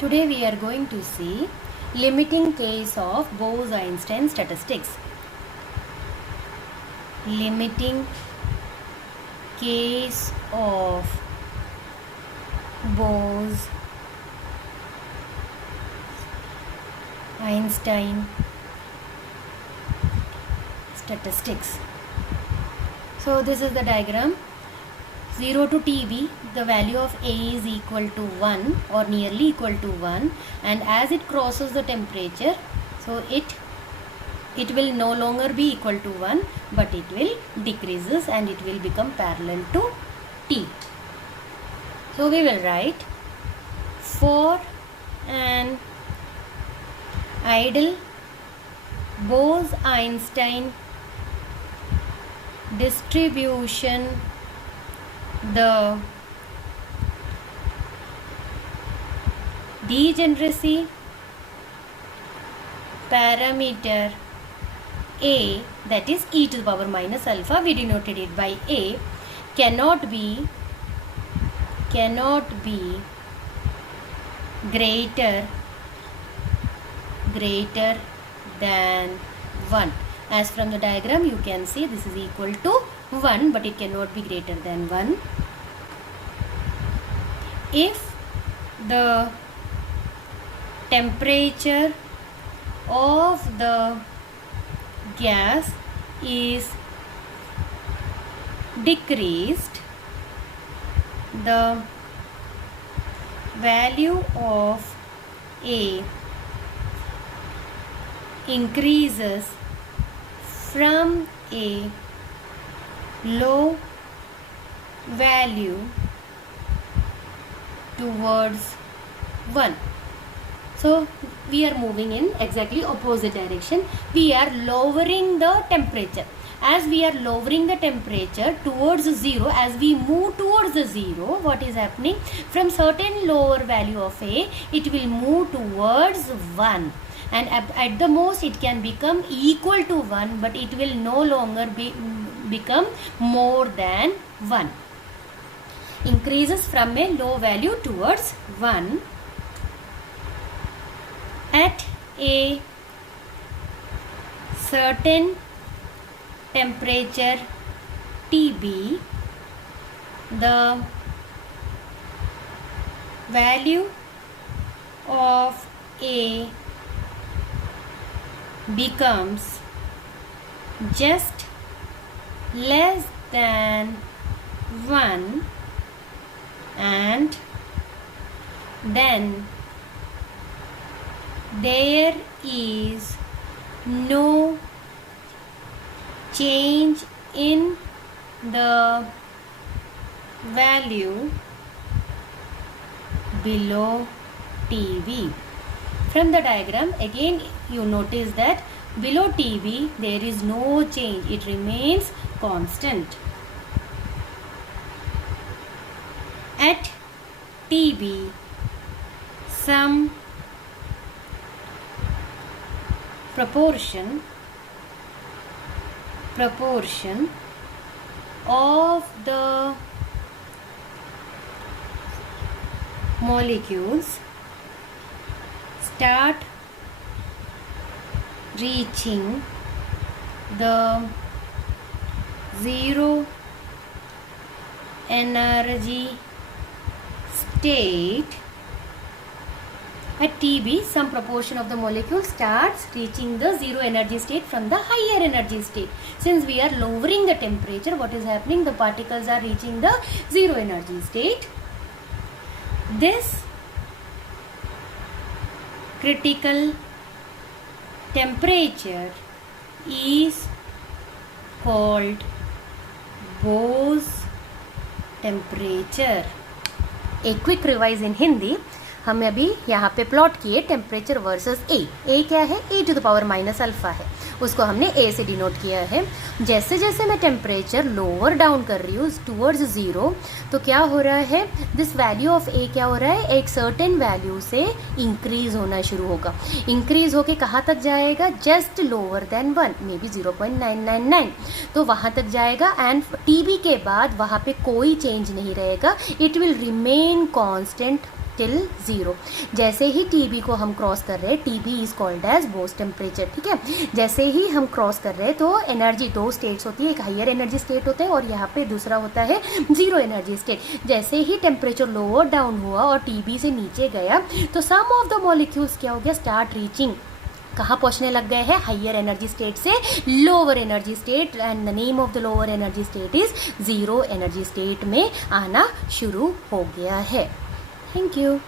Today we are going to see limiting case of Bose-Einstein statistics. Limiting case of Bose-Einstein statistics. So this is the diagram. 0 to TB, the value of A is equal to 1 or nearly equal to 1, and as it crosses the temperature, so it will no longer be equal to 1, but it will decreases and it will become parallel to T. So we will write, for an ideal Bose-Einstein distribution, the degeneracy parameter A, that is e to the power minus alpha, we denoted it by A, cannot be greater than 1. As from the diagram you can see this is equal to 1, but it cannot be greater than 1. If the temperature of the gas is decreased, the value of A increases from a low value towards 1. So we are moving in exactly opposite direction. We are lowering the temperature. As we are lowering the temperature towards 0, as we move towards the 0, what is happening? From certain lower value of A, it will move towards 1. And at the most it can become equal to 1, but it will no longer become more than 1. Increases from a low value towards 1. At a certain temperature TB, the value of A becomes just less than 1, and then there is no change in the value below TB. From the diagram again you notice that below TB there is no change, it remains constant. At TB, some proportion of the molecules start reaching the zero energy state. At TB, some proportion of the molecule starts reaching the zero energy state from the higher energy state. Since we are lowering the temperature, what is happening? The particles are reaching the zero energy state. This critical temperature is called Bose temperature. A quick revise in Hindi, हमने अभी यहाँ पे plot किए temperature versus A क्या है? e to the power minus alpha है, उसको हमने a से डिनोट किया है. जैसे जैसे मैं टेम्परेचर लोअर डाउन कर रही हूँ टूवर्ड्स 0, तो क्या हो रहा है? दिस वैल्यू ऑफ a क्या हो रहा है? एक सर्टेन वैल्यू से इंक्रीज होना शुरू होगा. इंक्रीज होके कहाँ तक जाएगा? Just lower than 1, may be 0.999, तो वहाँ तक जाएगा. एंड TB के बाद वहाँ पे कोई चेंज नहीं रहेगा, it will remain constant till 0। जैसे ही TB को हम क्रॉस कर रहे हैं, TB is called as Bose temperature, ठीक है। जैसे ही हम क्रॉस कर रहे हैं तो एनर्जी, दो स्टेट्स होती है, एक हायर एनर्जी स्टेट होता है और यहाँ पे दूसरा होता है जीरो एनर्जी स्टेट। जैसे ही टेम्परेचर लोअर डाउन हुआ और TB से नीचे गया तो सम ऑफ द मॉलिक्यूल्स क्या हो गया, स्टार्ट रीचिंग, कहाँ पहुँचने लग गए हैं, हाइयर एनर्जी स्टेट से lower energy state, and the name of the lower energy state is zero energy state में आना शुरू हो गया है। Thank you.